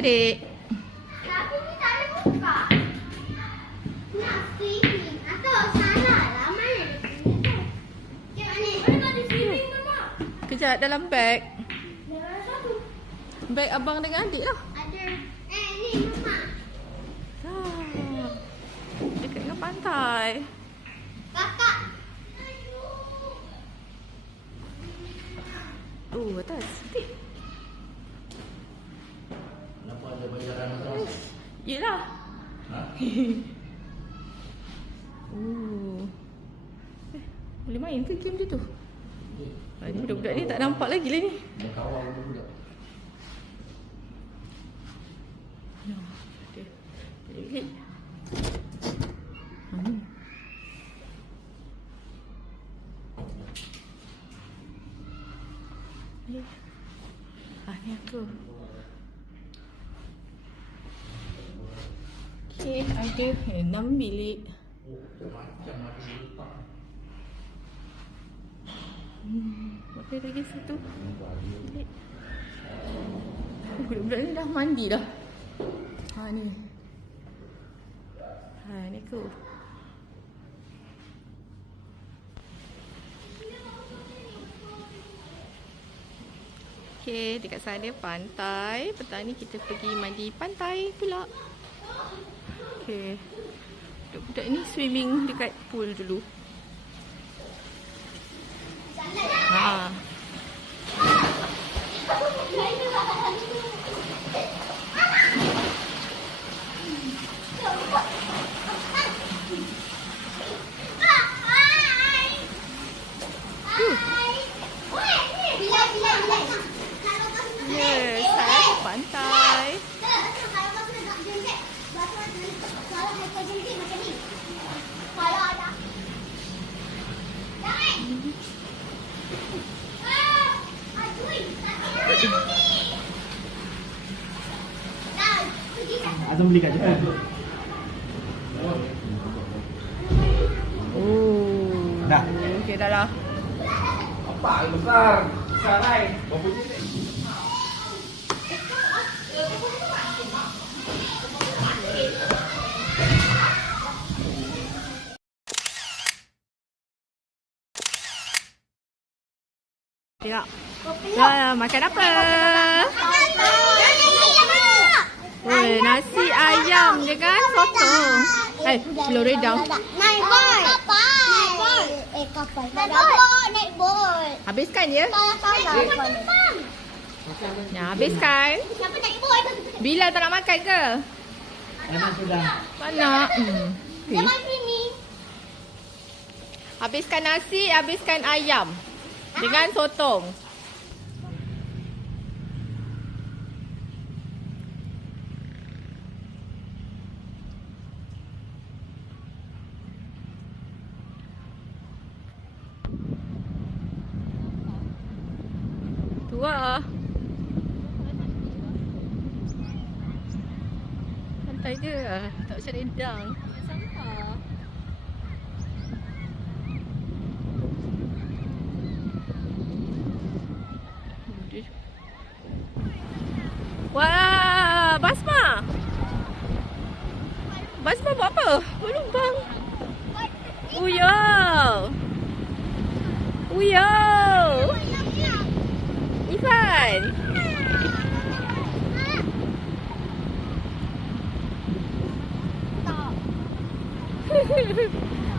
Adik. Tapi ni tak ada buka. Nak swimming atau sana lah. Mana dia sini tu? Macam mana? Mana ada swimming mama? Kejap dalam beg. Dalam satu. Beg abang dengan adik lah. Ada. Ni mama. Dekat dengan pantai. Kakak. Atas. Sikit. Kenapa ada bayaran macam? Yelah. Ha? Boleh main ke game dia tu? Ni budak-budak ni tak nampak lagi lah ni. Dia kawal budak. Dia bilik. Ni aku. Okey, ada 6 bilik. Macam ada letak. Ada lagi satu bilik. Budak-budak ni dah mandi dah. Ni. Ni aku. Okey, dekat sana pantai. Petang ni kita pergi mandi pantai pula. Okey. Budak-budak ni swimming dekat pool dulu. Pantai. Azam beli kat Jepun. Dah. Okey dah lah. Apa yang besar? Besar lain. Berapa jenis? Ya. Ya, makan apa? Nasi ayam dengan sotong. Telur redang. Naik boat. Kapal. Naik boat. Habiskan je. Habiskan. Siapa naik boat? Bila tak nak makan ke? Anak sudah. Mana? Jangan sini. Habiskan nasi, habiskan ayam. Dengan sotong. Tua. Santai je. Tak usah redang. Sampah. Wah, Basma. Basma buat apa? Melumbang. Uyo. Ifan.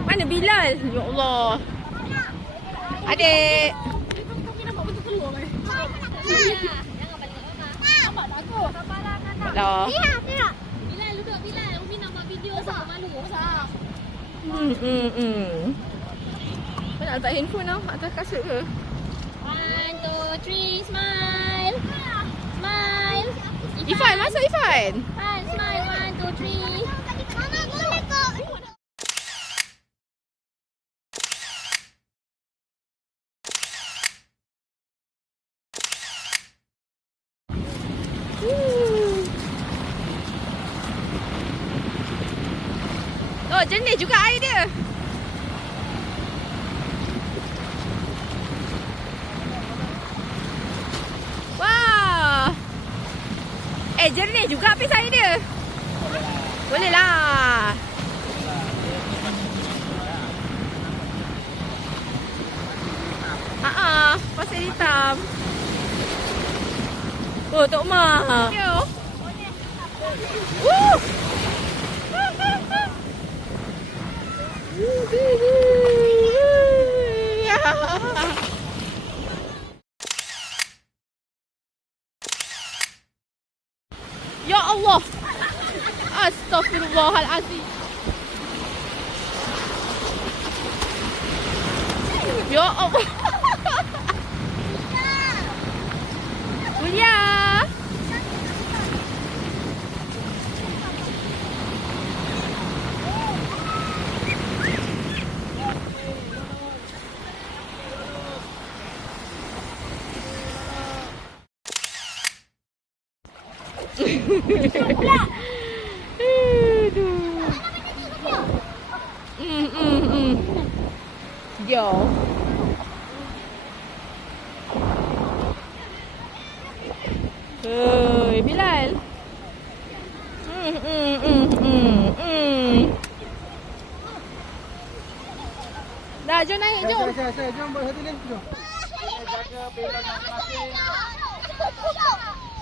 Mana Bilal? Ya Allah. Adik. Dah. Bilal duduk Bilal. Umi nak buat video sama malu. Kau nak letak handphone tau atas kasut ke? 1, 2, 3, smile. Smile. Ifan, masuk Ifan. Smile, 1, 2, 3. Mama boleh kok. Oh, jernih juga air dia. Wah. Jernih juga api saya dia. Boleh lah. Pasir hitam. Oh, Tok Mak. Yo. Ya Allah. Astaghfirullahalazim. Ya Allah. Julia. Yo. Bilal. Dah, jom naik, jom. Saya jom buat satu ni. Jom. Jaga belon masing-masing.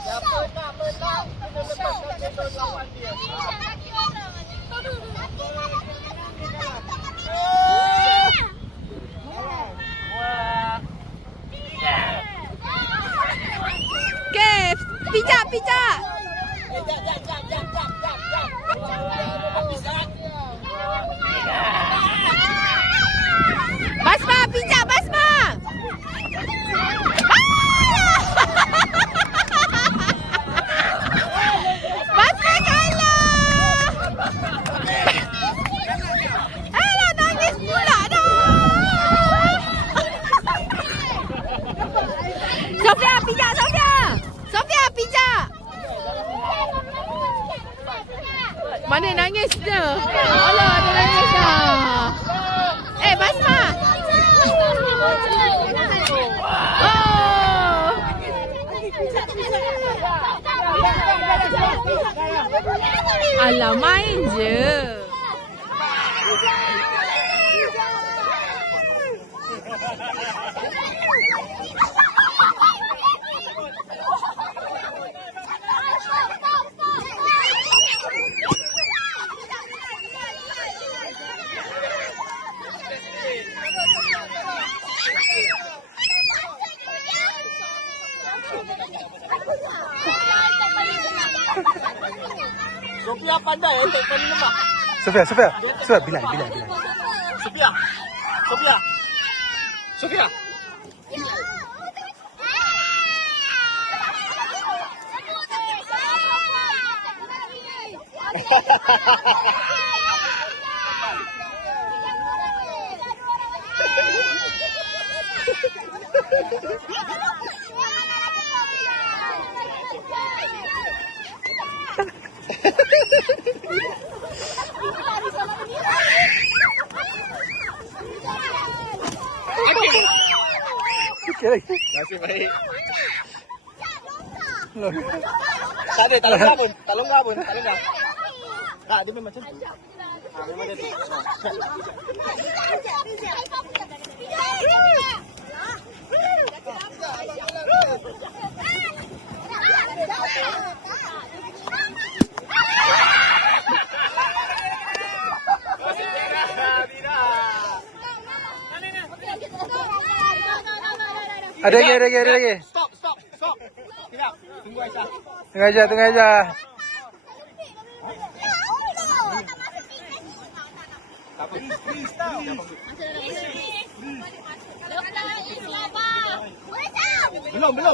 Siapa nak menang, kena lepaskan belon lawan dia. Okay, pijak. Basma, pijak Basma. Basma kalah. Alah, nangis pula dah. Sofia, pijak Sofia. Sofia, pijak. Mana nangis dia? Alah, dia nangis dah. Basma. Oh. Alah, main je. Sofia pandai untuk paling lemah. Sofia, Bilal. Sofia. Nasib baik. Tak ada, tak longgar pun. Tak, dia memang macam tu. Memang dia tu. Ada lagi. Stop. Tidak. Tunggu Aisyah. Tengah aja.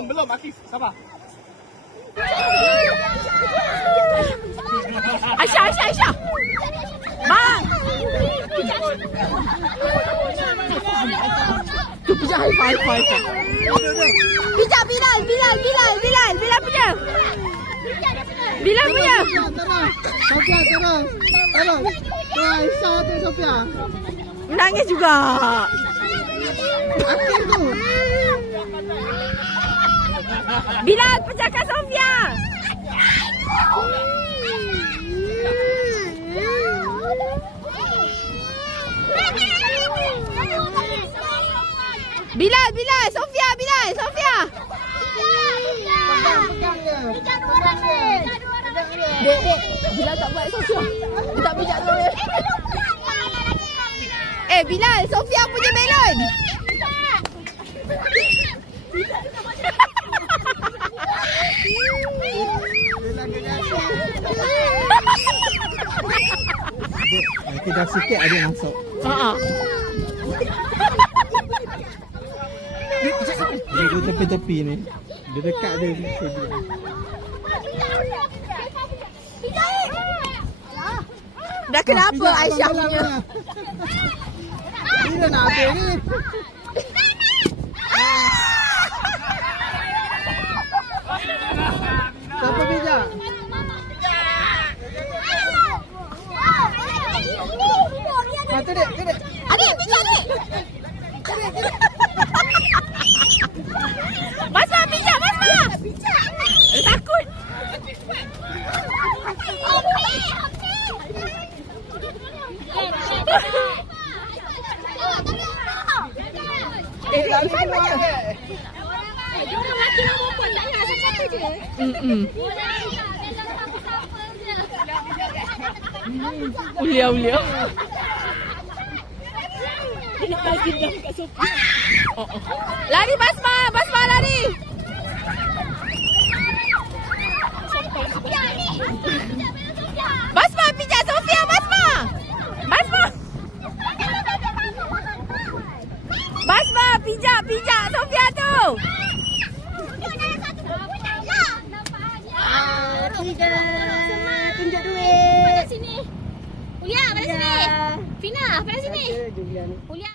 Belum. Akif, sabar. Aisyah. Bang. Tu pijak high five. Pijak Bilal punya. Bilal punya. Sofia, terus. Aisyah tu Sofia. Nangis juga. Akif tu. Bilal pecahkan Sofia. Bilal, Bilal, Sofia, Bilal, Sofia. Dek, dek, Bilal tak buat Sofia. Dia tak pijak tu. Bilal, Sofia punya melon. Nanti dah sikit ada masuk. Dia tu tepi-tepi ni. Dia dekat dia. Dah kenapa Aisyah punya? Ni dah nak habis ni. Siapa bijak? Tu dek, tu dek. Adik, bijak adik. Basma, bijak, Basma. Dia takut. Ikan banyak. Diorang lelaki dan perempuan tak ingat satu-satu je. Ulia. Lari Basma, Basma lari. Basma pijak Sofia, Basma. Basma. Basma pijak Sofia tu. Tiga. Tunjuk duit. Pada sini. Ulia, pada sini. Fina, pada sini. Ulia.